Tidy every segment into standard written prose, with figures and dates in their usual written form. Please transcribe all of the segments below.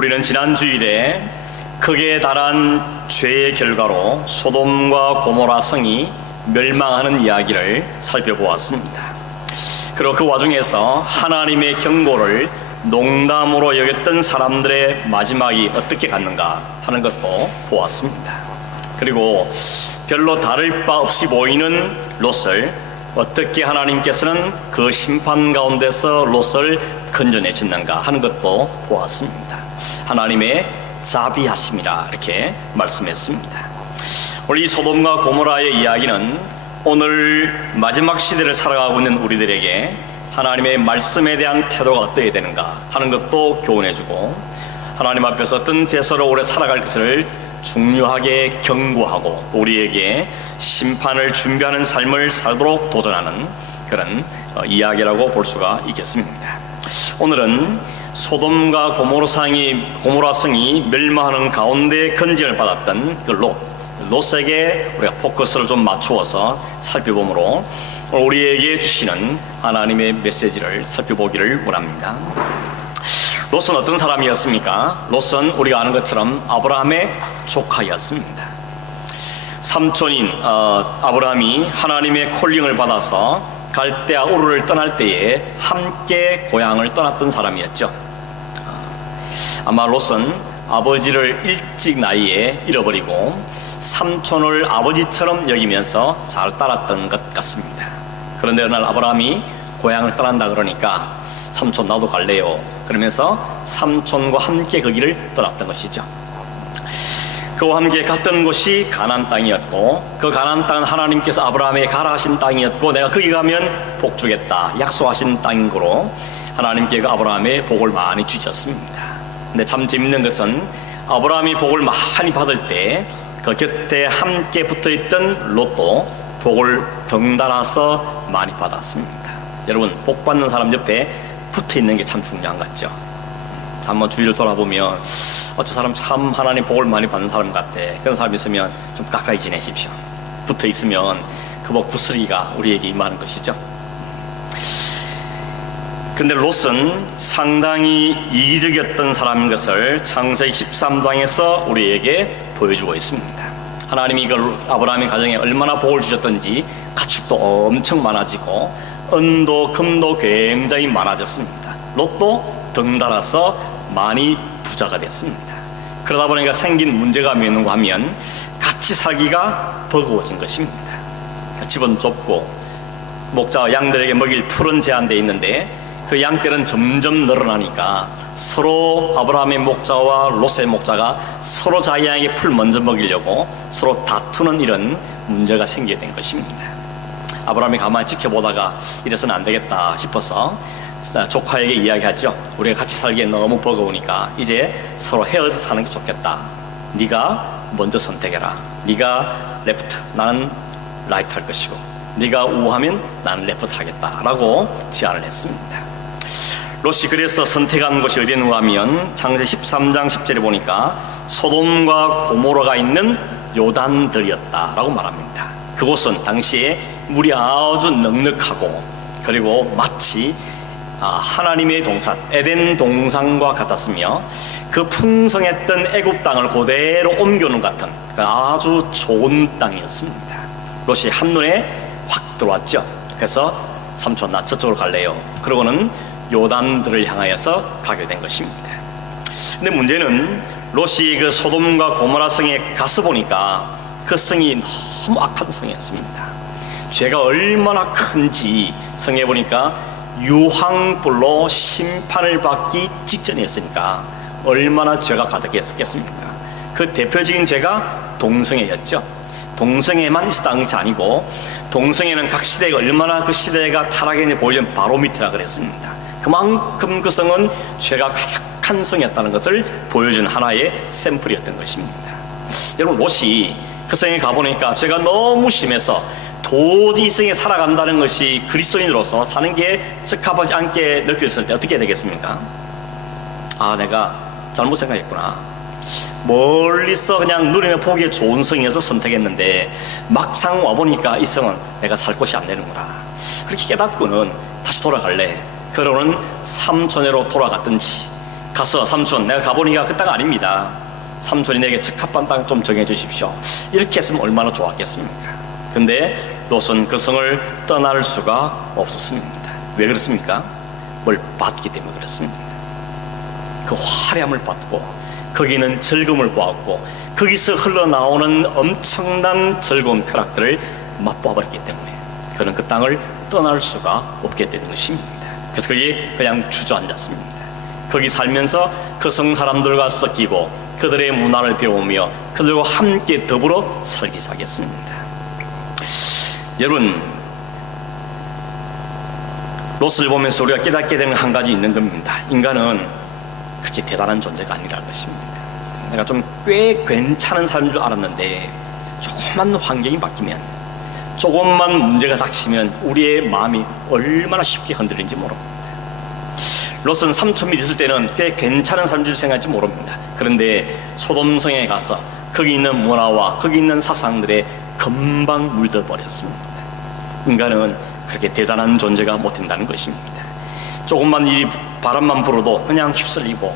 우리는 지난 주일에 극에 달한 죄의 결과로 소돔과 고모라 성이 멸망하는 이야기를 살펴보았습니다. 그리고 그 와중에서 하나님의 경고를 농담으로 여겼던 사람들의 마지막이 어떻게 갔는가 하는 것도 보았습니다. 그리고 별로 다를 바 없이 보이는 롯을 어떻게 하나님께서는 그 심판 가운데서 롯을 건져내셨는가 하는 것도 보았습니다. 하나님의 자비하심이라 이렇게 말씀했습니다. 우리 소돔과 고모라의 이야기는 오늘 마지막 시대를 살아가고 있는 우리들에게 하나님의 말씀에 대한 태도가 어떠해야 되는가 하는 것도 교훈해주고, 하나님 앞에서 어떤 제사로 오래 살아갈 것을 중요하게 경고하고 우리에게 심판을 준비하는 삶을 살도록 도전하는 그런 이야기라고 볼 수가 있겠습니다. 오늘은 소돔과 고모라 성이 멸망하는 가운데 건진을 받았던 그 롯에게 우리가 포커스를 좀 맞추어서 살펴보므로 우리에게 주시는 하나님의 메시지를 살펴보기를 원합니다. 롯은 어떤 사람이었습니까? 롯은 우리가 아는 것처럼 아브라함의 조카였습니다. 삼촌인 아브라함이 하나님의 콜링을 받아서 갈대아 우르를 떠날 때에 함께 고향을 떠났던 사람이었죠. 아마 롯은 아버지를 일찍 나이에 잃어버리고 삼촌을 아버지처럼 여기면서 잘 따랐던 것 같습니다. 그런데 어느 날 아브라함이 고향을 떠난다 그러니까 삼촌 나도 갈래요 그러면서 삼촌과 함께 그 길을 떠났던 것이죠. 그와 함께 갔던 곳이 가나안 땅이었고, 그 가나안 땅은 하나님께서 아브라함에게 가라 하신 땅이었고, 내가 거기 가면 복 주겠다 약속하신 땅인 거로 하나님께 그 아브라함의 복을 많이 주셨습니다. 근데 참 재밌는 것은 아브라함이 복을 많이 받을 때 그 곁에 함께 붙어있던 롯도 복을 덩달아서 많이 받았습니다. 여러분, 복 받는 사람 옆에 붙어있는 게 참 중요한 것 같죠. 한번 주위를 돌아보면 어저 사람 참 하나님 복을 많이 받는 사람 같아, 그런 사람 있으면 좀 가까이 지내십시오. 붙어있으면 그 복 부스러기가 우리에게 임하는 것이죠. 근데 롯은 상당히 이기적이었던 사람인 것을 창세기 13장에서 우리에게 보여주고 있습니다. 하나님이 이걸 아브라함의 가정에 얼마나 복을 주셨던지 가축도 엄청 많아지고 은도 금도 굉장히 많아졌습니다. 롯도 덩달아서 많이 부자가 됐습니다. 그러다 보니까 생긴 문제가 뭐였는가 하면 같이 살기가 버거워진 것입니다. 집은 좁고 목자와 양들에게 먹일 풀은 제한되어 있는데 그 양떼는 점점 늘어나니까 서로 아브라함의 목자와 롯의 목자가 서로 자기 양에게 풀 먼저 먹이려고 서로 다투는 이런 문제가 생기게 된 것입니다. 아브라함이 가만히 지켜보다가 이래서는 안 되겠다 싶어서 조카에게 이야기하죠. 우리가 같이 살기에 너무 버거우니까 이제 서로 헤어져 사는 게 좋겠다. 네가 먼저 선택해라. 네가 레프트, 나는 라이트 할 것이고, 네가 우하면 나는 레프트 하겠다 라고 제안을 했습니다. 롯이 그래서 선택한 곳이 어디였는가 하면 창세기 13장 10절에 보니까 소돔과 고모라가 있는 요단들이었다 라고 말합니다. 그곳은 당시에 물이 아주 넉넉하고, 그리고 마치 하나님의 동산 에덴 동산과 같았으며 그 풍성했던 애굽 땅을 그대로 옮겨놓은 것 같은 아주 좋은 땅이었습니다. 롯이 한눈에 확 들어왔죠. 그래서 삼촌 나 저쪽으로 갈래요. 그러고는 요단들을 향하여서 가게 된 것입니다. 근데 문제는 롯이 그 소돔과 고모라 성에 가서 보니까 그 성이 너무 악한 성이었습니다. 죄가 얼마나 큰지 성에 보니까 유황불로 심판을 받기 직전이었으니까 얼마나 죄가 가득했겠습니까? 그 대표적인 죄가 동성애였죠. 동성애만 있었던 것이 아니고 동성애는 각 시대가 얼마나 그 시대가 타락했는지 보여주는 바로미터라 그랬습니다. 그만큼 그 성은 죄가 가득한 성이었다는 것을 보여준 하나의 샘플이었던 것입니다. 여러분, 롯이 그 성에 가보니까 죄가 너무 심해서 도저히 이 성에 살아간다는 것이 그리스도인으로서 사는 게 적합하지 않게 느꼈을 때 어떻게 되겠습니까? 내가 잘못 생각했구나. 멀리서 그냥 누리며 보기에 좋은 성이어서 선택했는데 막상 와보니까 이 성은 내가 살 곳이 안 되는구나. 그렇게 깨닫고는 다시 돌아갈래. 그러고는 삼촌으로 돌아갔든지 가서 삼촌 내가 가보니까 그 땅 아닙니다. 삼촌이 내게 적합한 땅 좀 정해 주십시오. 이렇게 했으면 얼마나 좋았겠습니까? 근데 롯은 그 성을 떠날 수가 없었습니다. 왜 그렇습니까? 뭘 봤기 때문에 그렇습니다. 그 화려함을 봤고 거기는 즐거움을 보았고 거기서 흘러나오는 엄청난 즐거운 쾌락들을 맛보아버렸기 때문에 그는 그 땅을 떠날 수가 없게 되는 것입니다. 그래서 거기에 그냥 주저앉았습니다. 거기 살면서 그 성 사람들과 섞이고 그들의 문화를 배우며 그들과 함께 더불어 살기 시작했습니다. 여러분, 롯을 보면서 우리가 깨닫게 되는 한 가지 있는 겁니다. 인간은 그렇게 대단한 존재가 아니라는 것입니다. 내가 좀 꽤 괜찮은 사람인 줄 알았는데 조금만 환경이 바뀌면, 조금만 문제가 닥치면 우리의 마음이 얼마나 쉽게 흔들리는지 모릅니다. 롯은 삼촌 밑에 있을 때는 꽤 괜찮은 사람인 줄 생각할지 모릅니다. 그런데 소돔성에 가서 거기 있는 문화와 거기 있는 사상들에 금방 물들어버렸습니다. 인간은 그렇게 대단한 존재가 못 된다는 것입니다. 조금만 이 바람만 불어도 그냥 휩쓸리고,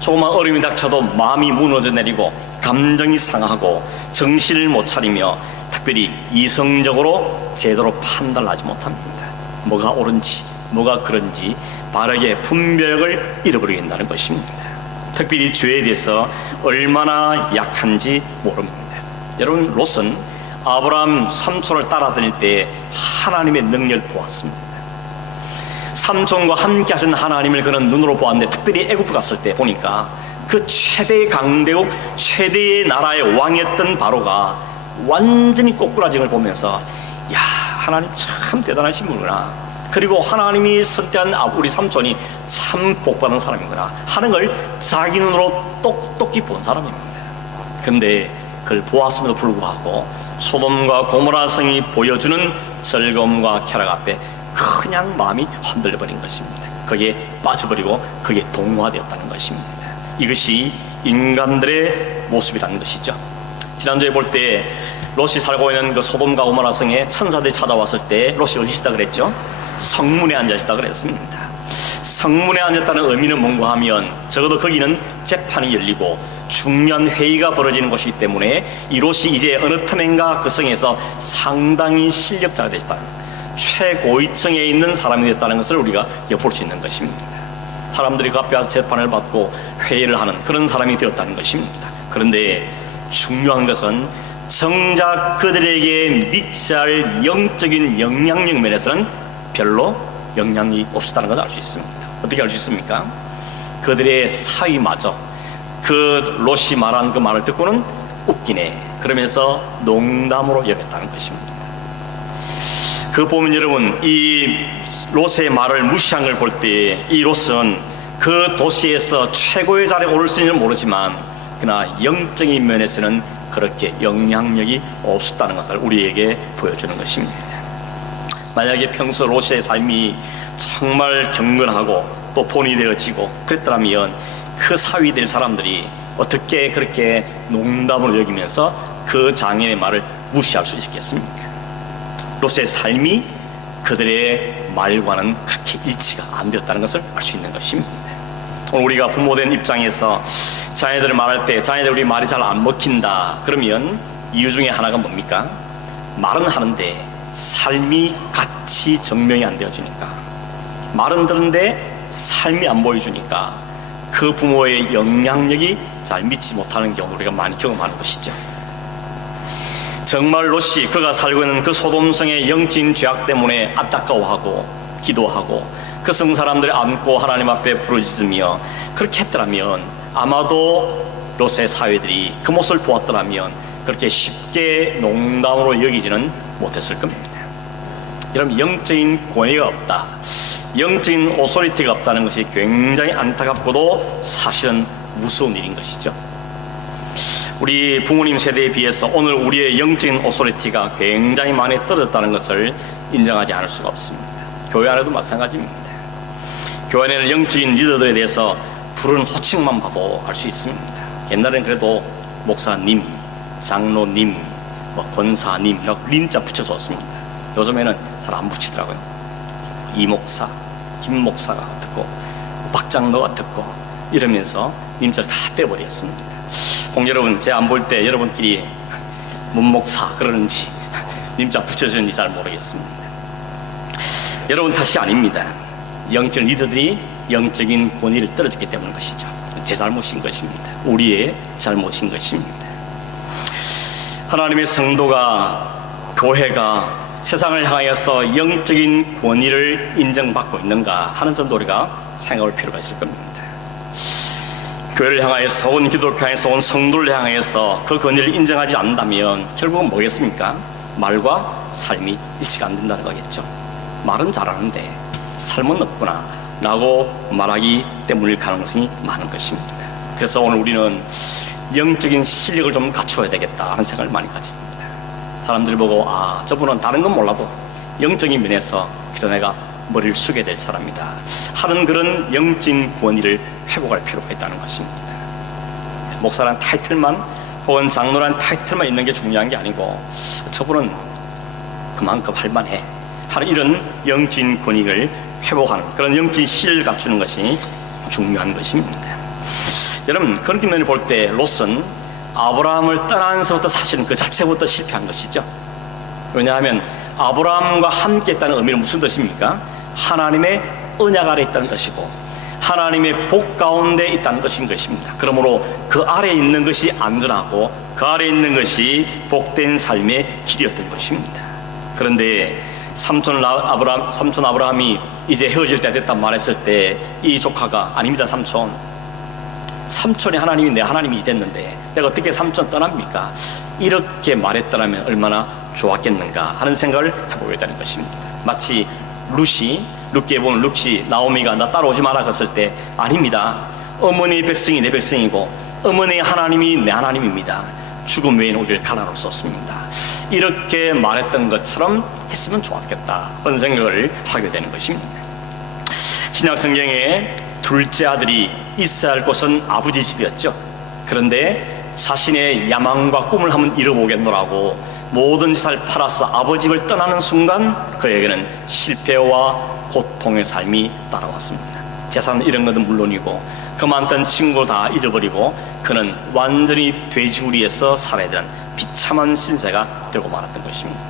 조금만 어려움이 닥쳐도 마음이 무너져 내리고 감정이 상하고 정신을 못 차리며 특별히 이성적으로 제대로 판단하지 못합니다. 뭐가 옳은지 뭐가 그런지 바르게 분별력을 잃어버리게 된다는 것입니다. 특별히 죄에 대해서 얼마나 약한지 모릅니다. 여러분, 롯은 아브라함 삼촌을 따라다닐 때 하나님의 능력을 보았습니다. 삼촌과 함께 하신 하나님을 그는 눈으로 보았는데, 특별히 애굽 갔을 때 보니까 그 최대의 강대국, 최대의 나라의 왕이었던 바로가 완전히 꼬꾸라진 걸 보면서, 야, 하나님 참 대단하신 분이구나, 그리고 하나님이 선택한 우리 삼촌이 참 복받은 사람이구나 하는 걸 자기 눈으로 똑똑히 본 사람입니다. 근데 그걸 보았음에도 불구하고 소돔과 고모라 성이 보여주는 즐거움과 쾌락 앞에 그냥 마음이 흔들려버린 것입니다. 거기에 빠져버리고 거기에 동화되었다는 것입니다. 이것이 인간들의 모습이라는 것이죠. 지난주에 볼 때 롯이 살고 있는 그 소돔과 고모라 성에 천사들이 찾아왔을 때 롯이 어디 있다 그랬죠? 성문에 앉아있다 그랬습니다. 성문에 앉았다는 의미는 뭔가 하면, 적어도 거기는 재판이 열리고 중요한 회의가 벌어지는 곳이기 때문에 이 롯이 이제 어느 틈엔가 그 성에서 상당히 실력자가 되었다, 최고위층에 있는 사람이 됐다는 것을 우리가 엿볼 수 있는 것입니다. 사람들이 그 앞에 와서 재판을 받고 회의를 하는 그런 사람이 되었다는 것입니다. 그런데 중요한 것은 정작 그들에게 미쳐야 할 영적인 영향력 면에서는 별로 영향이 없었다는 것을 알 수 있습니다. 어떻게 알 수 있습니까? 그들의 사위마저 그 롯이 말한 그 말을 듣고는 웃기네 그러면서 농담으로 여겼다는 것입니다. 그 보면 여러분, 이 롯의 말을 무시한 걸 볼 때 이 롯은 그 도시에서 최고의 자리에 오를 수는 모르지만 그러나 영적인 면에서는 그렇게 영향력이 없었다는 것을 우리에게 보여주는 것입니다. 만약에 평소 롯의 삶이 정말 경건하고 또 본이 되어지고 그랬더라면 그 사위될 사람들이 어떻게 그렇게 농담으로 여기면서 그 장인의 말을 무시할 수 있겠습니까? 롯의 삶이 그들의 말과는 그렇게 일치가 안 되었다는 것을 알 수 있는 것입니다. 오늘 우리가 부모된 입장에서 자녀들을 말할 때 자녀들 우리 말이 잘 안 먹힌다 그러면 이유 중에 하나가 뭡니까? 말은 하는데 삶이 같이 증명이 안 되어지니까, 말은 듣는데 삶이 안 보여주니까 그 부모의 영향력이 잘 미치지 못하는 경우 우리가 많이 경험하는 것이죠. 정말 롯이 그가 살고 있는 그 소돔성의 영적인 죄악 때문에 안타까워하고 기도하고 그 성 사람들을 안고 하나님 앞에 부르짖으며 그렇게 했더라면 아마도 롯의 사회들이 그 모습을 보았더라면 그렇게 쉽게 농담으로 여기지는 못했을 겁니다. 여러분, 영적인 권위가 없다, 영적인 오소리티가 없다는 것이 굉장히 안타깝고도 사실은 무서운 일인 것이죠. 우리 부모님 세대에 비해서 오늘 우리의 영적인 오소리티가 굉장히 많이 떨어졌다는 것을 인정하지 않을 수가 없습니다. 교회 안에도 마찬가지입니다. 교회 안에는 영적인 리더들에 대해서 부르는 호칭만 봐도 알 수 있습니다. 옛날에는 그래도 목사님, 장로님, 권사님 이라고 림자 붙여줬습니다. 요즘에는 잘 안 붙이더라고요. 이 목사, 김 목사가 듣고 박 장로가 듣고 이러면서 님자를 다 떼버렸습니다. 여러분, 제 안 볼 때 여러분끼리 문목사 그러는지 님자 붙여주는지 잘 모르겠습니다. 여러분 탓이 아닙니다. 영적 리더들이 영적인 권위를 떨어졌기 때문인 것이죠. 제 잘못인 것입니다. 우리의 잘못인 것입니다. 하나님의 성도가, 교회가 세상을 향하여서 영적인 권위를 인정받고 있는가 하는 점도 우리가 생각할 필요가 있을 겁니다. 교회를 향하여서 온 기독교를 향해서 온 성도를 향하여서 그 권위를 인정하지 않는다면 결국은 뭐겠습니까? 말과 삶이 일치가 안 된다는 거겠죠. 말은 잘하는데 삶은 없구나 라고 말하기 때문일 가능성이 많은 것입니다. 그래서 오늘 우리는 영적인 실력을 좀 갖추어야 되겠다 하는 생각을 많이 가집니다. 사람들이 보고 저분은 다른 건 몰라도 영적인 면에서 그래서 내가 머리를 숙여야 될 사람이다 하는 그런 영적인 권위를 회복할 필요가 있다는 것입니다. 목사라는 타이틀만 혹은 장로라는 타이틀만 있는 게 중요한 게 아니고 저분은 그만큼 할만해 하는 이런 영적인 권위를 회복하는 그런 영적인 실을 갖추는 것이 중요한 것입니다. 여러분, 그렇게 면을 볼 때 롯은 아브라함을 떠나면서부터 사실은 그 자체부터 실패한 것이죠. 왜냐하면 아브라함과 함께 있다는 의미는 무슨 뜻입니까? 하나님의 언약 아래 있다는 뜻이고 하나님의 복 가운데 있다는 뜻인 것입니다. 그러므로 그 아래에 있는 것이 안전하고 그 아래에 있는 것이 복된 삶의 길이었던 것입니다. 그런데 삼촌 아브라함이 이제 헤어질 때 됐다 말했을 때 이 조카가 아닙니다. 삼촌이 하나님이 내 하나님이 됐는데 내가 어떻게 삼촌 떠납니까? 이렇게 말했더라면 얼마나 좋았겠는가 하는 생각을 해보게 되는 것입니다. 마치 룻기에 보면 룻이 나오미가 나 따라오지 마라 했을 때 아닙니다. 어머니의 백성이 내 백성이고 어머니의 하나님이 내 하나님입니다. 죽음 외에는 우리를 가난할 수 없습니다. 이렇게 말했던 것처럼 했으면 좋았겠다 그런 생각을 하게 되는 것입니다. 신약 성경에 둘째 아들이 있어야 할 곳은 아버지 집이었죠. 그런데 자신의 야망과 꿈을 한번 이뤄보겠노라고 모든 재산을 팔아서 아버지 집을 떠나는 순간 그에게는 실패와 고통의 삶이 따라왔습니다. 재산 이런 것은 물론이고 그 많던 친구 다 잊어버리고 그는 완전히 돼지우리에서 살아야 되는 비참한 신세가 되고 말았던 것입니다.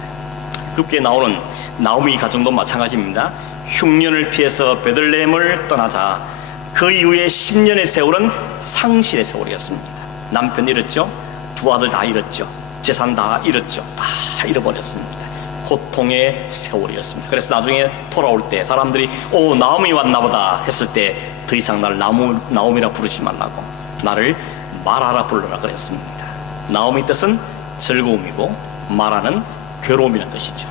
룻기에 나오는 나오미 가정도 마찬가지입니다. 흉년을 피해서 베들레헴을 떠나자 그 이후에 10년의 세월은 상실의 세월이었습니다. 남편 잃었죠. 두 아들 다 잃었죠. 재산 다 잃었죠. 다 잃어버렸습니다. 고통의 세월이었습니다. 그래서 나중에 돌아올 때 사람들이 나오미 왔나보다 했을 때 더 이상 나를 나오미라 부르지 말라고 나를 마라라 부르라 그랬습니다. 나오미 뜻은 즐거움이고 마라는 괴로움이라는 뜻이죠.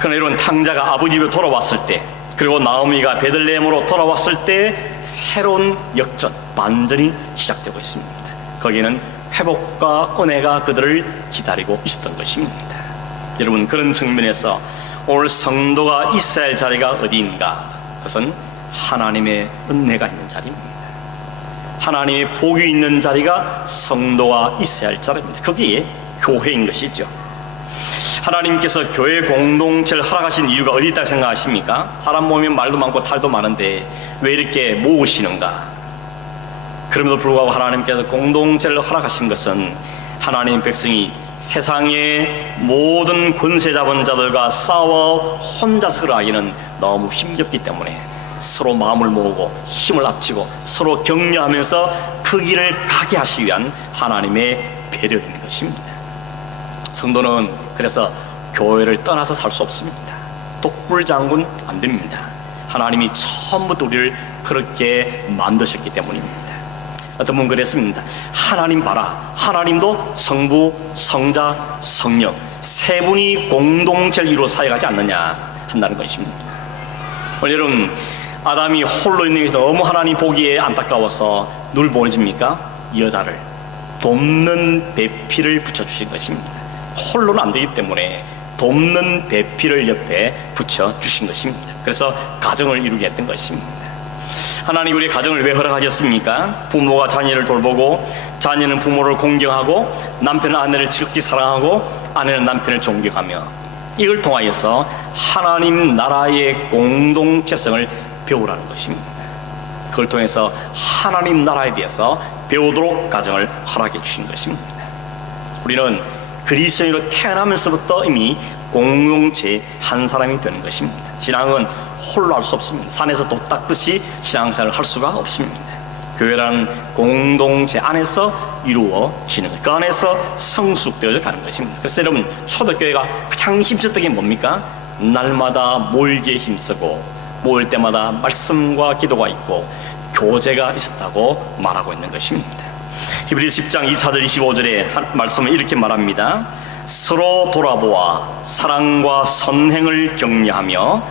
그러나 이런 탕자가 아버지 집에 돌아왔을 때 그리고 나오미가 베들레헴으로 돌아왔을 때 새로운 역전, 반전이 시작되고 있습니다. 거기에는 회복과 은혜가 그들을 기다리고 있었던 것입니다. 여러분, 그런 측면에서 오늘 성도가 있어야 할 자리가 어디인가? 그것은 하나님의 은혜가 있는 자리입니다. 하나님의 복이 있는 자리가 성도가 있어야 할 자리입니다. 그게 교회인 것이죠. 하나님께서 교회 공동체를 허락하신 이유가 어디 있다고 생각하십니까? 사람 모이면 말도 많고 탈도 많은데 왜 이렇게 모으시는가? 그럼에도 불구하고 하나님께서 공동체를 허락하신 것은 하나님 백성이 세상의 모든 권세 잡은 자들과 싸워 혼자서 그러하기는 너무 힘겹기 때문에 서로 마음을 모으고 힘을 합치고 서로 격려하면서 그 길을 가게 하시기 위한 하나님의 배려인 것입니다. 성도는 그래서 교회를 떠나서 살 수 없습니다. 독불장군 안 됩니다. 하나님이 처음부터 우리를 그렇게 만드셨기 때문입니다. 어떤 분 그랬습니다. 하나님 봐라. 하나님도 성부, 성자, 성령 세 분이 공동체를 이루어 사역하지 않느냐 한다는 것입니다. 여러분, 아담이 홀로 있는 것이 너무 하나님 보기에 안타까워서 누굴 보내줍니까? 여자를 돕는 배필을 붙여주신 것입니다. 홀로는 안 되기 때문에 돕는 배필을 옆에 붙여주신 것입니다. 그래서 가정을 이루게 했던 것입니다. 하나님 우리의 가정을 왜 허락하셨습니까? 부모가 자녀를 돌보고 자녀는 부모를 공경하고 남편은 아내를 지극히 사랑하고 아내는 남편을 존경하며 이걸 통하여서 하나님 나라의 공동체성을 배우라는 것입니다. 그걸 통해서 하나님 나라에 대해서 배우도록 가정을 허락해 주신 것입니다. 우리는 그리스도인으로 태어나면서부터 이미 공동체 한 사람이 되는 것입니다. 신앙은 홀로 할 수 없습니다. 산에서 돛 닦듯이 신앙생활을 할 수가 없습니다. 교회라는 공동체 안에서 이루어지는 것, 그 안에서 성숙되어져 가는 것입니다. 그래서 여러분, 초대교회가 가장 힘썼던 게 뭡니까? 날마다 모이기에 힘쓰고 모일 때마다 말씀과 기도가 있고 교제가 있었다고 말하고 있는 것입니다. 히브리서 10장 24절 25절에 말씀은 이렇게 말합니다. 서로 돌아보아 사랑과 선행을 격려하며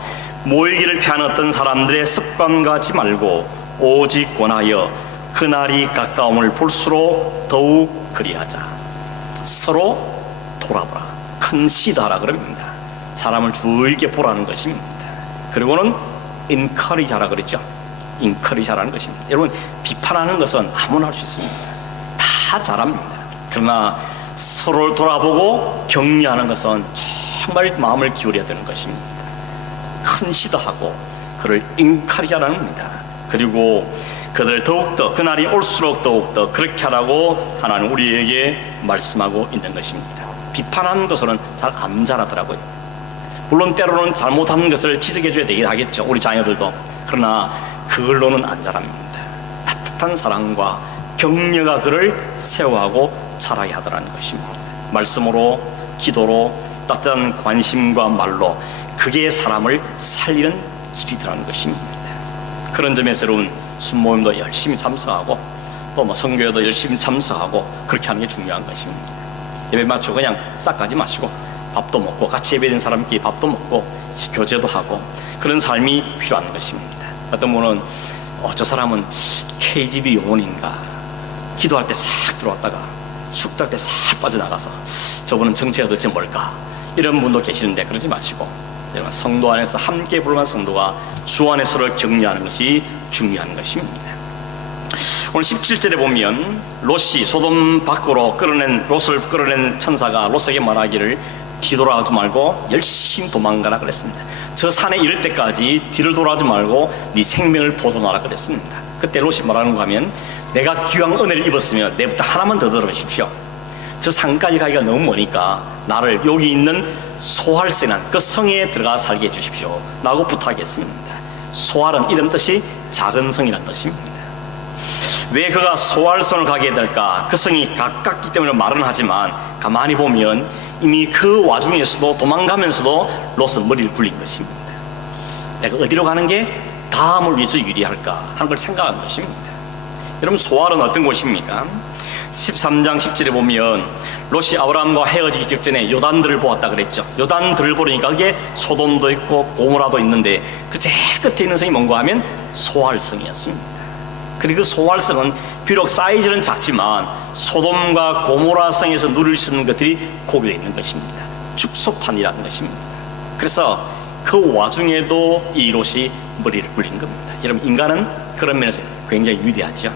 모이기를 피하는 어떤 사람들의 습관 같지 말고 오직 권하여 그날이 가까움을 볼수록 더욱 그리하자. 서로 돌아보라, 컨시더하라 그럽니다. 사람을 주의깊게 보라는 것입니다. 그리고는 인커리자라 그랬죠. 인커리자라는 것입니다. 여러분, 비판하는 것은 아무나 할 수 있습니다. 다 잘합니다. 그러나 서로를 돌아보고 격려하는 것은 정말 마음을 기울여야 되는 것입니다. 컨시더하고 그를 인커리자라는 겁니다. 그리고 그들 더욱더 그날이 올수록 더욱더 그렇게 하라고 하나님 우리에게 말씀하고 있는 것입니다. 비판하는 것으로는 잘 안 자라더라고요. 물론 때로는 잘못하는 것을 지적해 줘야 되긴 하겠죠, 우리 자녀들도. 그러나 그걸로는 안 자랍니다. 따뜻한 사랑과 격려가 그를 세워하고 자라게 하더라는 것입니다. 말씀으로, 기도로, 따뜻한 관심과 말로, 그게 사람을 살리는 길이더라는 것입니다. 그런 점에서 여러분, 순모임도 열심히 참석하고 또 뭐 성교회도 열심히 참석하고 그렇게 하는 게 중요한 것입니다. 예배 마치고 그냥 싹 가지 마시고 밥도 먹고, 같이 예배드린 사람끼리 밥도 먹고 교제도 하고, 그런 삶이 필요한 것입니다. 어떤 분은 저 사람은 KGB 요원인가, 기도할 때 싹 들어왔다가 숙달 때 싹 빠져나가서 저분은 정체가 도대체 뭘까, 이런 분도 계시는데 그러지 마시고, 여러분, 성도 안에서 함께 부르는 성도가 주 안에 서로를 격려하는 것이 중요한 것입니다. 오늘 17절에 보면 롯이 소돔 밖으로 롯을 끌어낸 천사가 롯에게 말하기를 뒤돌아가지 말고 열심히 도망가라 그랬습니다. 저 산에 이를 때까지 뒤를 돌아가지 말고 네 생명을 보존하라 그랬습니다. 그때 롯이 뭐라는가 하면, 내가 기왕 은혜를 입었으면 내부터 하나만 더 들어주십시오. 저 산까지 가기가 너무 머니까 나를 여기 있는 소할세난 그 성에 들어가 살게 해주십시오 라고 부탁했습니다. 소할은 이름 뜻이 작은 성이라는 뜻입니다. 왜 그가 소할성을 가게 될까? 그 성이 가깝기 때문에 말은 하지만 가만히 보면 이미 그 와중에서도, 도망가면서도 롯은 머리를 굴린 것입니다. 내가 어디로 가는 게 다음을 위해서 유리할까 하는 걸 생각한 것입니다. 여러분, 소할은 어떤 곳입니까? 13장 10절에 보면 롯이 아브라함과 헤어지기 직전에 요단들을 보았다 그랬죠. 요단들을 보니까 그게 소돔도 있고 고모라도 있는데 그 제일 끝에 있는 성이 뭔가 하면 소할성이었습니다. 그리고 그 소할성은 비록 사이즈는 작지만 소돔과 고모라 성에서 누릴 수 있는 것들이 고려되어 있는 것입니다. 축소판이라는 것입니다. 그래서 그 와중에도 이 롯이 머리를 굴린 겁니다. 여러분, 인간은 그런 면에서 굉장히 위대하죠.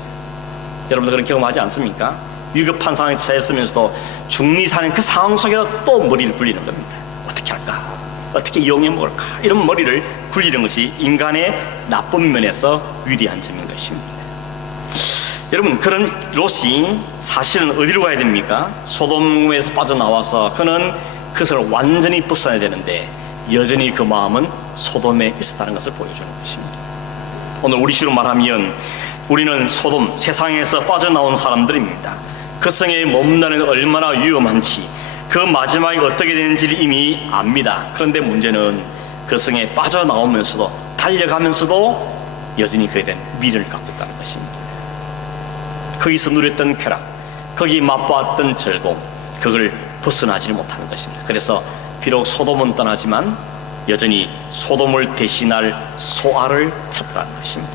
여러분들 그런 경험하지 않습니까? 위급한 상황에 처했으면서도 중리사는 그 상황 속에서 또 머리를 굴리는 겁니다. 어떻게 할까? 어떻게 이용해 먹을까? 이런 머리를 굴리는 것이 인간의 나쁜 면에서 위대한 점인 것입니다. 여러분, 그런 롯이 사실은 어디로 가야 됩니까? 소돔에서 빠져나와서 그는 그것을 완전히 벗어나야 되는데 여전히 그 마음은 소돔에 있었다는 것을 보여주는 것입니다. 오늘 우리 시로 말하면 우리는 소돔, 세상에서 빠져나온 사람들입니다. 그 성에 머문다는 게 얼마나 위험한지, 그 마지막이 어떻게 되는지를 이미 압니다. 그런데 문제는 그 성에 빠져나오면서도, 달려가면서도 여전히 그에 대한 미련을 갖고 있다는 것입니다. 거기서 누렸던 쾌락, 거기 맛보았던 즐거움, 그걸 벗어나지 못하는 것입니다. 그래서 비록 소돔은 떠나지만 여전히 소돔을 대신할 소알을 찾더라는 것입니다.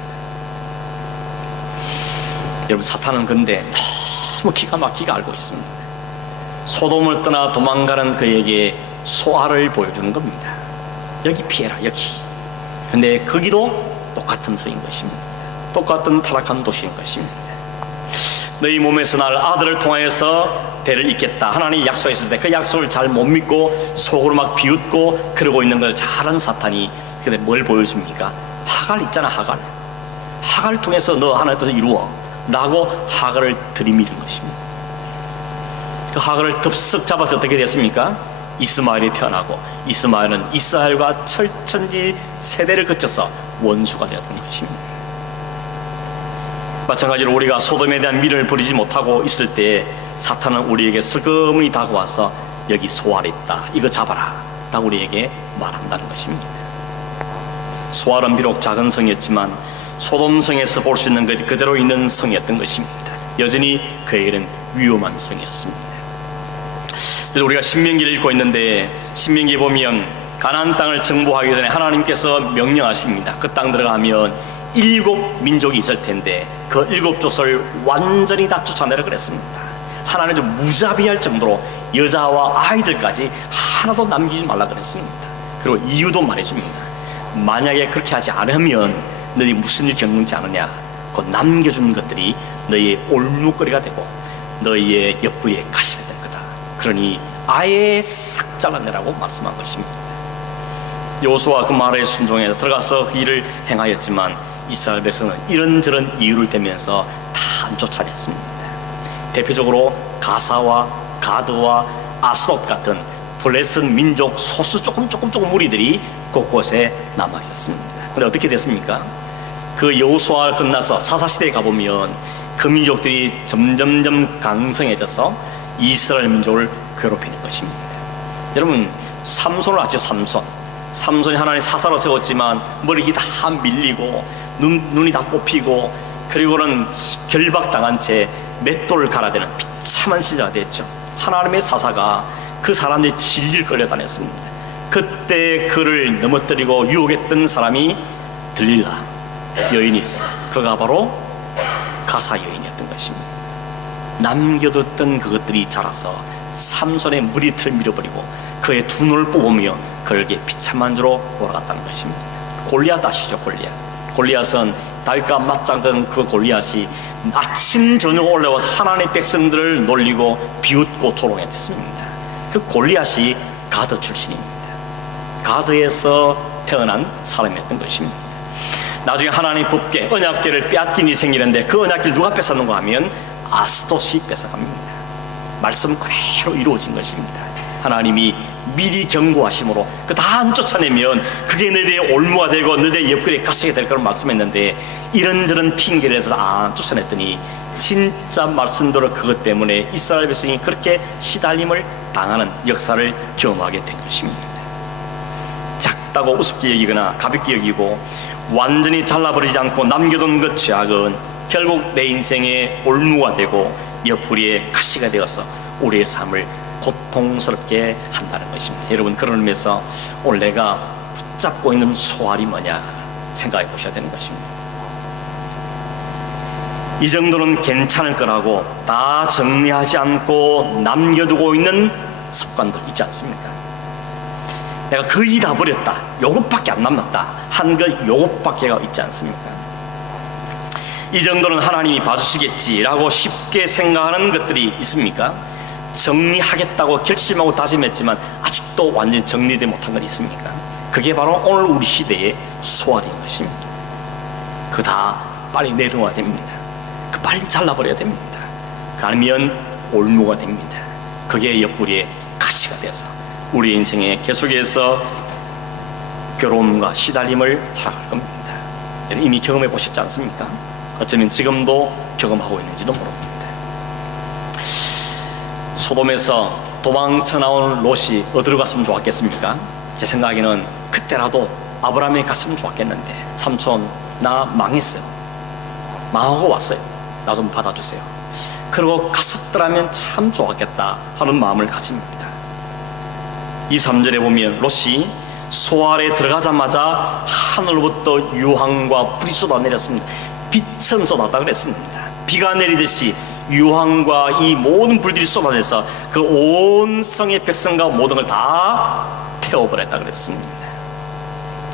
여러분, 사탄은 근데 너무 기가 막히게 알고 있습니다. 소돔을 떠나 도망가는 그에게 소알을 보여주는 겁니다. 여기 피해라, 여기. 근데 거기도 똑같은 성인 것입니다. 똑같은 타락한 도시인 것입니다. 너희 몸에서 날 아들을 통하여서 대를 잇겠다 하나님이 약속했을 때 그 약속을 잘 못 믿고 속으로 막 비웃고 그러고 있는 걸 잘 아는 사탄이 근데 뭘 보여줍니까? 하갈 있잖아, 하갈. 하갈을 통해서 너 하나님의 뜻을 이루어 라고 하갈을 들이밀은 것입니다. 그 하갈을 덥석 잡아서 어떻게 됐습니까? 이스마엘이 태어나고 이스마엘은 이스라엘과 철천지 세대를 거쳐서 원수가 되었던 것입니다. 마찬가지로 우리가 소돔에 대한 미련을 버리지 못하고 있을 때 사탄은 우리에게 슬그머니 다가와서 여기 소알이 있다, 이거 잡아라 라고 우리에게 말한다는 것입니다. 소알은 비록 작은 성이었지만 소돔성에서 볼 수 있는 것 그대로 있는 성이었던 것입니다. 여전히 그에게는 위험한 성이었습니다. 그래서 우리가 신명기를 읽고 있는데 신명기 보면 가나안 땅을 정복하기 전에 하나님께서 명령하십니다. 그 땅 들어가면 7 민족이 있을 텐데 그 7 족속을 완전히 다 쫓아내라 그랬습니다. 하나님은 좀 무자비할 정도로 여자와 아이들까지 하나도 남기지 말라 그랬습니다. 그리고 이유도 말해줍니다. 만약에 그렇게 하지 않으면 너희 무슨 일 겪는지 아느냐? 그 남겨주는 것들이 너희의 올무거리가 되고 너희의 옆구리에 가시가 될 거다. 그러니 아예 싹 잘라내라고 말씀한 것입니다. 여호수아가 그 말에 순종해서 들어가서 그 일을 행하였지만 이스라엘 백성은 이런저런 이유를 대면서 다 안 쫓아냈습니다. 대표적으로 가사와 가드와 아스돗 같은 블레셋 민족 소수 조금 무리들이 곳곳에 남아 있었습니다. 그런데 어떻게 됐습니까? 그 여호수아가 끝나서 사사시대에 가보면 그 민족들이 점점점 강성해져서 이스라엘 민족을 괴롭히는 것입니다. 여러분, 삼손을 아시죠? 삼손이 하나님 사사로 세웠지만 머리가 다 밀리고 눈이 다 뽑히고 그리고는 결박당한 채 맷돌을 갈아야 되는 비참한 시대가 됐죠. 하나님의 사사가 그 사람들이 질질 끌려다녔습니다. 그때 그를 넘어뜨리고 유혹했던 사람이 들릴라 여인이 있어. 그가 바로 가사 여인이었던 것입니다. 남겨뒀던 그것들이 자라서 삼손의 머리털을 밀어버리고 그의 두 눈을 뽑으며 그에게 비참한 죄로 돌아갔다는 것입니다. 골리앗 아시죠? 골리앗은 다윗과 맞짱던 그 골리앗이 아침 저녁 올라와서 하나님의 백성들을 놀리고 비웃고 조롱했습니다. 그 골리앗이 가드 출신입니다. 가드에서 태어난 사람이었던 것입니다. 나중에 하나님 법궤, 언약궤를 빼앗긴 일이 생기는데 그 언약궤를 누가 뺏었는가 하면 아스돗이 뺏어갑니다. 말씀 그대로 이루어진 것입니다. 하나님이 미리 경고하심으로 그 다 안 쫓아내면 그게 너희의 올무가 되고 너희의 옆구리에 가시게 될 거라고 말씀했는데 이런저런 핑계를 해서 안 쫓아냈더니 진짜 말씀대로 그것 때문에 이스라엘 백성이 그렇게 시달림을 당하는 역사를 경험하게 된 것입니다. 작다고 우습게 여기거나 가볍게 여기고 완전히 잘라버리지 않고 남겨둔 그 죄악은 결국 내 인생의 올무가 되고 옆구리에 가시가 되어서 우리의 삶을 고통스럽게 한다는 것입니다. 여러분, 그런 의미에서 오늘 내가 붙잡고 있는 소알이 뭐냐 생각해 보셔야 되는 것입니다. 이 정도는 괜찮을 거라고 다 정리하지 않고 남겨두고 있는 습관들 있지 않습니까? 내가 거의 다 버렸다, 요것밖에 안 남았다 한 것 요것밖에가 있지 않습니까? 이 정도는 하나님이 봐주시겠지라고 쉽게 생각하는 것들이 있습니까? 정리하겠다고 결심하고 다짐했지만 아직도 완전히 정리되지 못한 건 있습니까? 그게 바로 오늘 우리 시대의 소알인 것입니다. 그거 다 빨리 내려놔야 됩니다. 그 빨리 잘라버려야 됩니다. 아니면 올무가 됩니다. 그게 옆구리에 가시가 돼서 우리 인생에 계속해서 괴로움과 시달림을 허락할 겁니다. 이미 경험해 보셨지 않습니까? 어쩌면 지금도 경험하고 있는지도 모릅니다. 소돔에서 도망쳐 나온 롯이 어디로 갔으면 좋았겠습니까? 제 생각에는 그때라도 아브라함이 갔으면 좋았겠는데, 삼촌 나 망했어요, 망하고 왔어요, 나 좀 받아주세요, 그리고 갔었더라면 참 좋았겠다 하는 마음을 가집니다. 23절에 보면 롯이 소알에 들어가자마자 하늘로부터 유황과 불이 쏟아내렸습니다. 빛은 쏟았다 그랬습니다. 비가 내리듯이 유황과 이 모든 불들이 쏟아져서 그 온 성의 백성과 모든 걸 다 태워버렸다 그랬습니다.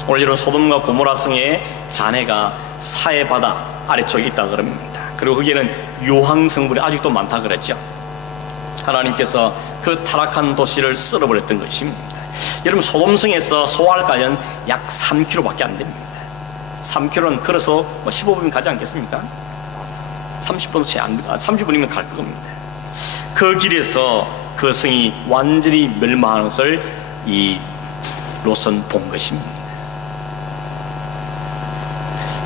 오늘 이런 소돔과 고모라 성의 잔해가 사해 바다 아래쪽에 있다 그럽니다. 그리고 거기에는 유황 성분이 아직도 많다 그랬죠. 하나님께서 그 타락한 도시를 쓸어버렸던 것입니다. 여러분, 소돔성에서 소알까지는 약 3km밖에 안 됩니다. 3km는 걸어서 15분이면 가지 않겠습니까? 30분 채 안, 30분이면 갈 겁니다. 그 길에서 그 성이 완전히 멸망하는 것을 이 롯은 본 것입니다.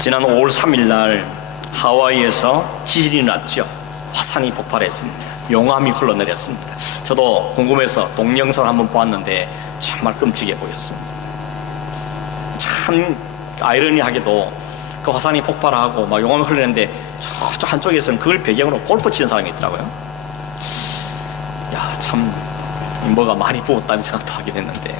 지난 5월 3일 날 하와이에서 지진이 났죠. 화산이 폭발했습니다. 용암이 흘러내렸습니다. 저도 궁금해서 동영상을 한번 보았는데 정말 끔찍해 보였습니다. 참 아이러니하게도 그 화산이 폭발하고 막 용암이 흘러내는데 저쪽 한쪽에서는 그걸 배경으로 골프 치는 사람이 있더라고요. 야, 참 뭐가 많이 부었다는 생각도 하게 됐는데,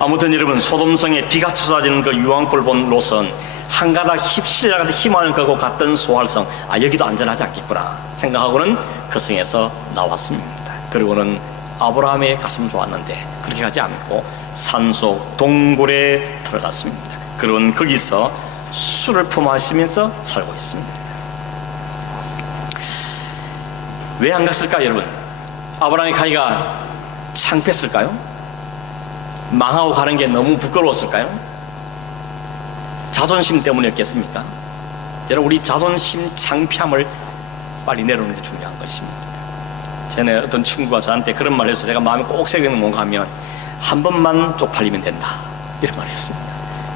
아무튼 여러분, 소돔성에 비가 쏟아지는 그 유황불 본 롯은 한 가닥 힙실라가 희망을 걸고 갔던 소활성, 여기도 안전하지 않겠구나 생각하고는 그 성에서 나왔습니다. 그리고는 아브라함의 갔으면 좋았는데 그렇게 가지 않고 산속 동굴에 들어갔습니다. 그리고는 거기서 술을 품마시면서 살고 있습니다. 왜 안 갔을까요, 여러분? 아브라함이 가기가 창피했을까요? 망하고 가는 게 너무 부끄러웠을까요? 자존심 때문이었겠습니까? 여러분, 우리 자존심 창피함을 빨리 내려놓는 게 중요한 것입니다. 전에 어떤 친구가 저한테 그런 말을 해서 제가 마음에 꼭 새기는 뭔가 하면, 한 번만 쪽팔리면 된다, 이런 말을 했습니다.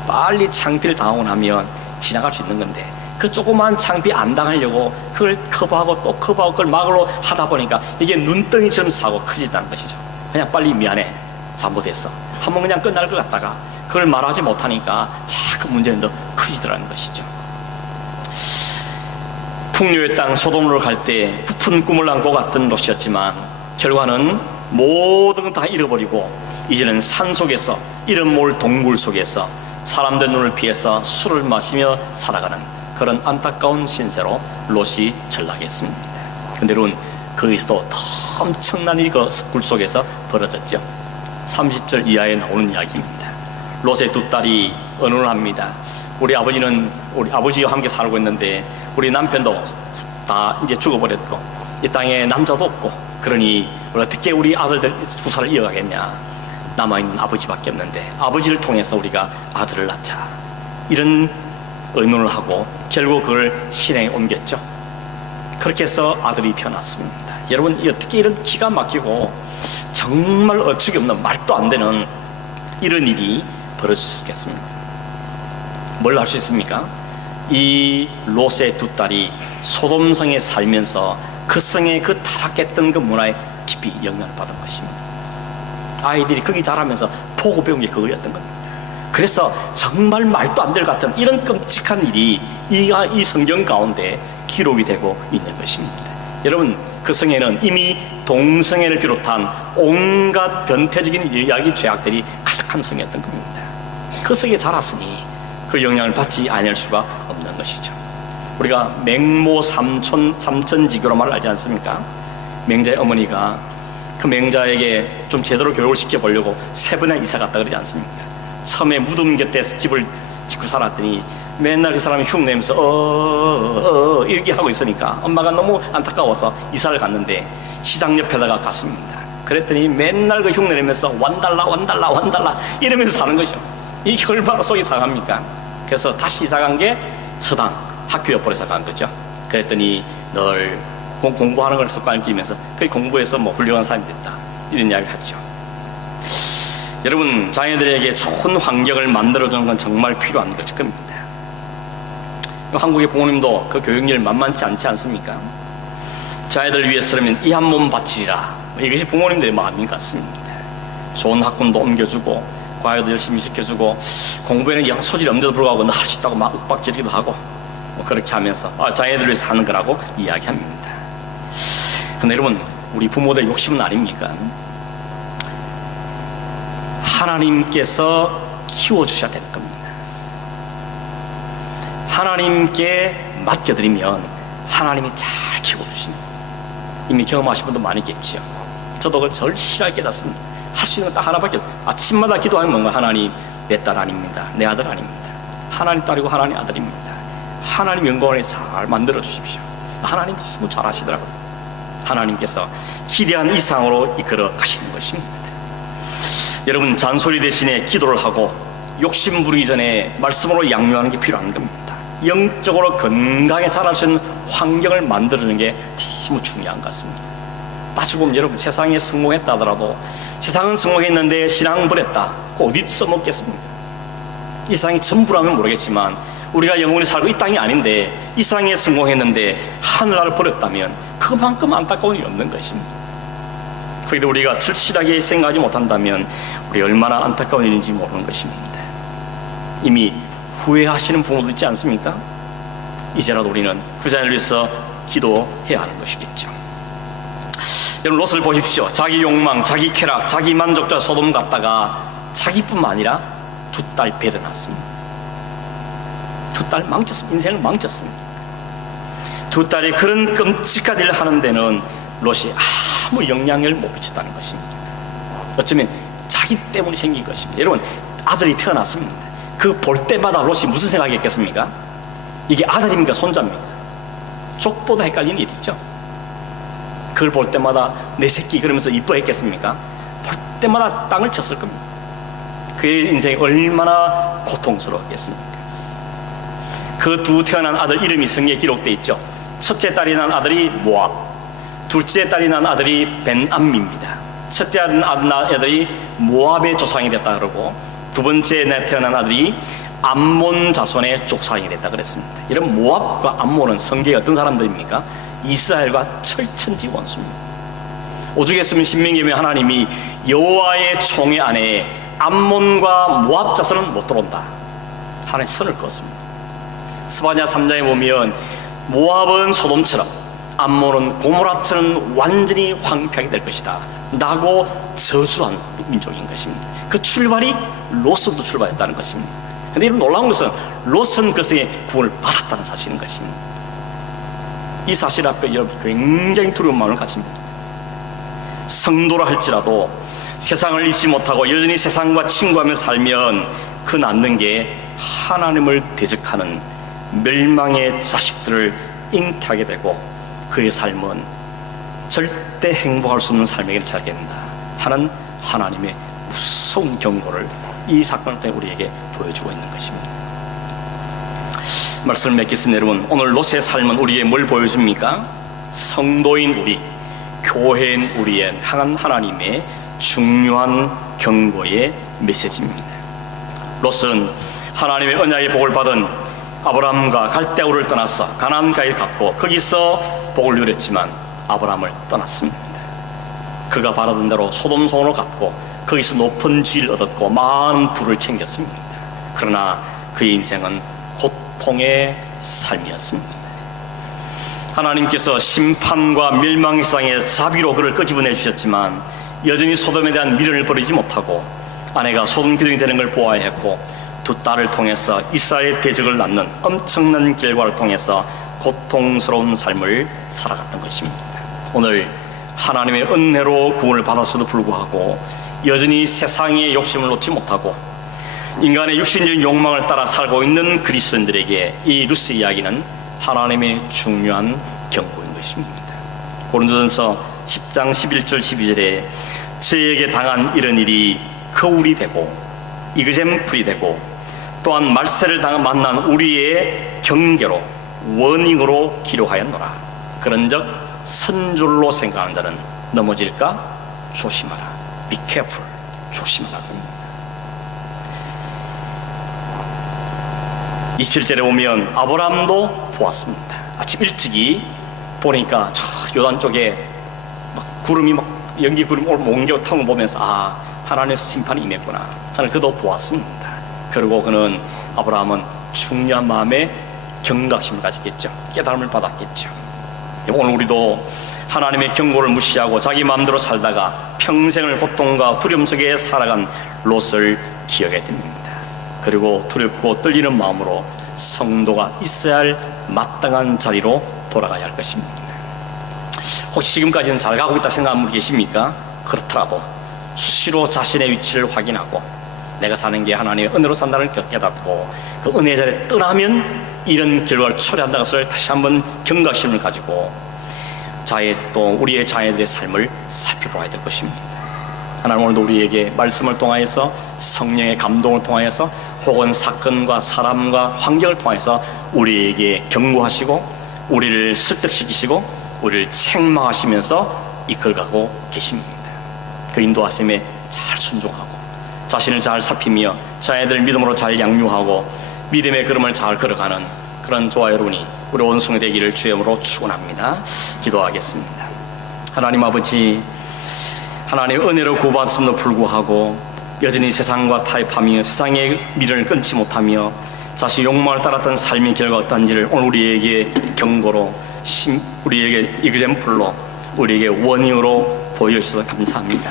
빨리 창피를 당하고 나면 지나갈 수 있는 건데, 그 조그만 창피 안 당하려고 그걸 커버하고 또 커버하고 그걸 막으로 하다 보니까 이게 눈덩이처럼 사고 커진다는 것이죠. 그냥 빨리 미안해, 잘못했어, 한번 그냥 끝날 것 같다가 그걸 말하지 못하니까 자꾸 문제는 더 커지더라는 것이죠. 풍요의 땅 소돔으로 갈 때 부푼 꿈을 안고 갔던 롯이었지만 결과는 모든 걸 다 잃어버리고 이제는 산 속에서 이름 모를 동굴 속에서 사람들 눈을 피해서 술을 마시며 살아가는 그런 안타까운 신세로 롯이 전락했습니다. 근데 여러분, 거기서도 더 엄청난 일이 그 굴 속에서 벌어졌죠. 30절 이하에 나오는 이야기입니다. 롯의 두 딸이 언혼을 합니다. 우리 아버지와 함께 살고 있는데 우리 남편도 다 이제 죽어버렸고 이 땅에 남자도 없고, 그러니 어떻게 우리 아들들 후사를 이어가겠냐, 남아있는 아버지밖에 없는데 아버지를 통해서 우리가 아들을 낳자, 이런 의논을 하고 결국 그걸 실행에 옮겼죠. 그렇게 해서 아들이 태어났습니다. 여러분, 어떻게 이런 기가 막히고 정말 어처구니 없는 말도 안 되는 이런 일이 벌어질 수 있겠습니까? 뭘 할 수 있습니까? 이 롯의 두 딸이 소돔성에 살면서 그 성의 그 타락했던 그 문화에 깊이 영향을 받은 것입니다. 아이들이 거기 자라면서 보고 배운 게 그거였던 겁니다. 그래서 정말 말도 안 될 것 같은 이런 끔찍한 일이 이 성경 가운데 기록이 되고 있는 것입니다. 여러분, 그 성에는 이미 동성애를 비롯한 온갖 변태적인 이야기 죄악들이 가득한 성이었던 겁니다. 그 성에 자랐으니 그 영향을 받지 않을 수가 없는 것이죠. 우리가 맹모 삼천지교로 말을 알지 않습니까? 맹자의 어머니가 그 맹자에게 좀 제대로 교육을 시켜보려고 3번이나 이사 갔다 그러지 않습니까? 처음에 무덤 곁에서 집을 짓고 살았더니 맨날 그 사람이 흉 내면서 이렇게 하고 있으니까 엄마가 너무 안타까워서 이사를 갔는데 시장 옆에다가 갔습니다. 그랬더니 맨날 그 흉 내면서 완달라 이러면서 사는 것이죠. 이게 얼마나 속이 상합니까? 그래서 다시 이사 간 게 서당 학교 옆으로 이사 간 거죠. 그랬더니 늘 공부하는 걸 습관을 끼면서 그 공부해서 뭐 훌륭한 사람이 됐다, 이런 이야기를 하죠. 여러분, 자녀들에게 좋은 환경을 만들어주는 건 정말 필요한 것일 겁니다. 한국의 부모님도 그 교육열 만만치 않지 않습니까? 자녀들을 위해서라면 이 한 몸 바치리라, 이것이 부모님들의 마음인 것 같습니다. 좋은 학군도 옮겨주고 과외도 열심히 시켜주고 공부에는 영 소질이 없는데도 불구하고 너 할 수 있다고 막 윽박지르기도 하고 뭐 그렇게 하면서 자녀들을 위해서 하는 거라고 이야기합니다. 근데 여러분, 우리 부모들 욕심은 아닙니까? 하나님께서 키워주셔야 될 겁니다. 하나님께 맡겨드리면 하나님이 잘 키워주십니다. 이미 경험하신 분도 많이 계시죠. 저도 그걸 절실하게 깨닫습니다. 할 수 있는 건 딱 하나밖에 없어요. 아침마다 기도하는 뭔가, 하나님, 내 딸 아닙니다, 내 아들 아닙니다, 하나님 딸이고 하나님 아들입니다, 하나님 영광을 잘 만들어 주십시오. 하나님 너무 잘하시더라고요. 하나님께서 기대한 이상으로 이끌어 가시는 것입니다. 여러분, 잔소리 대신에 기도를 하고 욕심 부리기 전에 말씀으로 양육하는 게 필요한 겁니다. 영적으로 건강하게 자랄 수 있는 환경을 만들어주는 게 너무 중요한 것 같습니다. 따지고 보면 여러분, 세상에 성공했다 하더라도 세상은 성공했는데 신앙은 버렸다, 그거 어디 써먹겠습니까? 이 세상이 전부라면 모르겠지만 우리가 영원히 살고 이 땅이 아닌데 이 세상에 성공했는데 하늘나라를 버렸다면 그만큼 안타까운 일이 없는 것입니다. 그런데 우리가 절실하게 생각하지 못한다면 우리 얼마나 안타까운 일인지 모르는 것입니다. 이미 후회하시는 부모도 있지 않습니까? 이제라도 우리는 그 자녀를 위해서 기도해야 하는 것이겠죠. 여러분, 롯을 보십시오. 자기 욕망, 자기 쾌락, 자기 만족자 소돔 갔다가 자기뿐만 아니라 두 딸 배려놨습니다. 두 딸 망쳤습니다. 인생을 망쳤습니다. 두 딸이 그런 끔찍한 일을 하는 데는 롯이 아무 영향을 못 미쳤다는 것입니다. 어쩌면 자기 때문에 생긴 것입니다. 여러분, 아들이 태어났습니다. 그 볼 때마다 롯이 무슨 생각이 했겠습니까? 이게 아들입니까 손자입니까? 족보다 헷갈리는 일이죠. 그걸 볼 때마다 내 새끼 그러면서 이뻐했겠습니까? 볼 때마다 땅을 쳤을 겁니다. 그의 인생이 얼마나 고통스러웠겠습니까? 그 두 태어난 아들 이름이 성경에 기록되어 있죠. 첫째 딸이 난 아들이 모압, 둘째 딸이 난 아들이 벤암미입니다. 첫째 아들이 모압의 조상이 됐다 그러고, 두 번째 태어난 아들이 암몬 자손의 조상이 됐다 그랬습니다. 이런 모압과 암몬은 성경에 어떤 사람들입니까? 이스라엘과 철천지 원수입니다. 오죽했으면 신명기에 보면 하나님이 여호와의 총회 안에 암몬과 모압 자손은 못 들어온다, 하나님 선을 그었습니다. 스바냐 3장에 보면 모압은 소돔처럼 암몬은 고모라처럼 완전히 황폐하게 될 것이다 라고 저주한 민족인 것입니다. 그 출발이 롯으로부터 출발했다는 것입니다. 그런데 이런 놀라운 것은 롯은 그것에 구원을 받았다는 사실인 것입니다. 이 사실 앞에 여러분 굉장히 두려운 마음을 가집니다. 성도라 할지라도 세상을 잊지 못하고 여전히 세상과 친구하며 살면 그 낳는 게 하나님을 대적하는 멸망의 자식들을 잉태하게 되고 그의 삶은 절대 행복할 수 없는 삶에게 살게 된다 하는 하나님의 무서운 경고를 이 사건을 통해 우리에게 보여주고 있는 것입니다. 말씀을 맺겠습니다. 여러분, 오늘 롯의 삶은 우리에게 뭘 보여줍니까? 성도인 우리, 교회인 우리에 향한 하나님의 중요한 경고의 메시지입니다. 롯은 하나님의 언약의 복을 받은 아브라함과 갈대아우를 떠나서 가나안까지 갔고 거기서 복을 누렸지만 아브라함을 떠났습니다. 그가 바라던 대로 소돔성으로 갔고 거기서 높은 지위를 얻었고 많은 부를 챙겼습니다. 그러나 그의 인생은 고통의 삶이었습니다. 하나님께서 심판과 멸망의 세상에 자비로 그를 끄집어내 주셨지만 여전히 소돔에 대한 미련을 버리지 못하고 아내가 소돔 기둥이 되는 걸 보아야 했고 두 딸을 통해서 이스라엘의 대적을 낳는 엄청난 결과를 통해서 고통스러운 삶을 살아갔던 것입니다. 오늘 하나님의 은혜로 구원을 받았어도 불구하고 여전히 세상의 욕심을 놓지 못하고 인간의 육신적인 욕망을 따라 살고 있는 그리스도인들에게 이 룻의 이야기는 하나님의 중요한 경고인 것입니다. 고린도전서 10장 11절 12절에 저에게 당한 이런 일이 거울이 되고 이그잼플이 되고 또한 말세를 만난 우리의 경계로 워닝으로 기록하였노라. 그런즉 선줄로 생각하는 자는 넘어질까 조심하라. Be careful. 조심하라. 27절에 보면 아브라함도 보았습니다. 아침 일찍이 보니까 저 요단 쪽에 막 구름이 막 연기 구름이 옮겨 타는 거 보면서 하나님의 심판이 임했구나 하는 그도 보았습니다. 그리고 그는 아브라함은 중요한 마음에 경각심을 가졌겠죠. 깨달음을 받았겠죠. 오늘 우리도 하나님의 경고를 무시하고 자기 마음대로 살다가 평생을 고통과 두려움 속에 살아간 롯을 기억해야 됩니다. 그리고 두렵고 떨리는 마음으로 성도가 있어야 할 마땅한 자리로 돌아가야 할 것입니다. 혹시 지금까지는 잘 가고 있다 생각하는 분 계십니까? 그렇더라도 수시로 자신의 위치를 확인하고 내가 사는 게 하나님의 은혜로 산다는 걸 깨닫고 그 은혜의 자리에 떠나면 이런 결과를 초래한다는 것을 다시 한번 경각심을 가지고 또 우리의 자녀들의 삶을 살펴봐야 될 것입니다. 하나님 오늘도 우리에게 말씀을 통하여서 성령의 감동을 통하여서 혹은 사건과 사람과 환경을 통해서 우리에게 경고하시고 우리를 설득시키시고 우리를 책망하시면서 이끌어가고 계십니다. 그 인도하심에 잘 순종하고 자신을 잘 살피며 자녀들 믿음으로 잘 양육하고 믿음의 걸음을 잘 걸어가는 그런 저와 여러분이 우리 원숭이 되기를 주의 이름으로 축원합니다. 기도하겠습니다. 하나님 아버지, 하나님의 은혜로 구원받았음에도 불구하고 여전히 세상과 타협하며 세상의 미련을 끊지 못하며 자신의 욕망을 따랐던 삶의 결과가 어떤지를 오늘 우리에게 경고로 우리에게 이그젬플로 우리에게 원인으로 보여주셔서 감사합니다.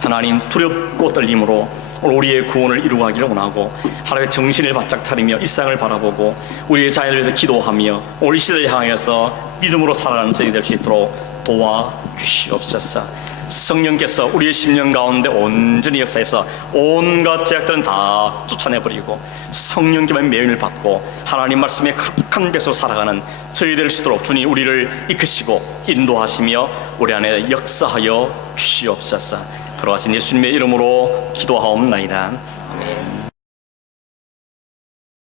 하나님, 두렵고 떨림으로 오늘 우리의 구원을 이루어가기를 원하고 하나님의 정신을 바짝 차리며 일상을 바라보고 우리의 자녀를 위해서 기도하며 우리 시대를 향해서 믿음으로 살아가는 저희 될 수 있도록 도와주시옵소서. 성령께서 우리의 심령 가운데 온전히 역사해서 온갖 죄악들은 다 쫓아내버리고 성령께만 매임을 받고 하나님 말씀에 거룩한 백성으로 살아가는 저희 될 수 있도록 주님 우리를 이끄시고 인도하시며 우리 안에 역사하여 주시옵소서. 그러하신 예수님의 이름으로 기도하옵나이다. 아멘.